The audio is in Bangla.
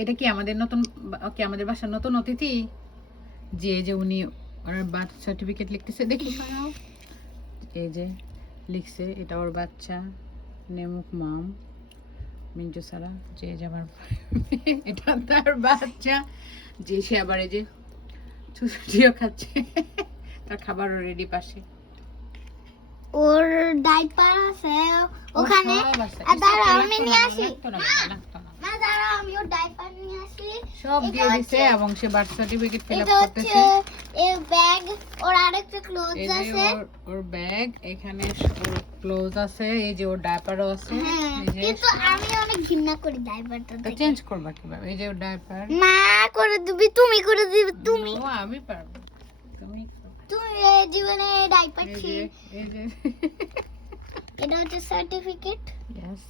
এটা কি আমাদের নতুন আমাদের বাসার নতুন অতিথি? যে উনি ওর বার্থ সার্টিফিকেট লিখতেছে, দেখি এই যে লিখছে এটা ওর বাচ্চা, নেমুক মাম মিন্টু সারা, যে আমার এটা তার বাচ্চা, যে সে আবার এই যে ছুটিও খাচ্ছে, তার খাবারও রেডি পাশে, ওর ডাইপার আছে ওখানে। দাঁড়া আমি নিয়ে আসি, না দাঁড়া আমি ওর ডাইপার নিয়ে আসি। সব দিয়ে দিছে এবং সে বার্থ সার্টিফিকেট ফিল আপ করতেছে। এই ব্যাগ ওর আরেকটা ক্লোথস আছে, ওর ব্যাগ এখানে, ওর ক্লোথস আছে, এই যে ওর ডাইপারও আছে। এই যে কিন্তু আমি অনেক ঘৃণা করি ডাইপারটা, তো চেঞ্জ করবা কিভাবে? এই যে ওর ডাইপার মা করে দিবি, তুমি করে দিবি, তুমি আমি পারবো, তুমি জীবনে ডাইপার এই ছিল। যে এটা হচ্ছে সার্টিফিকেট। ইয়েস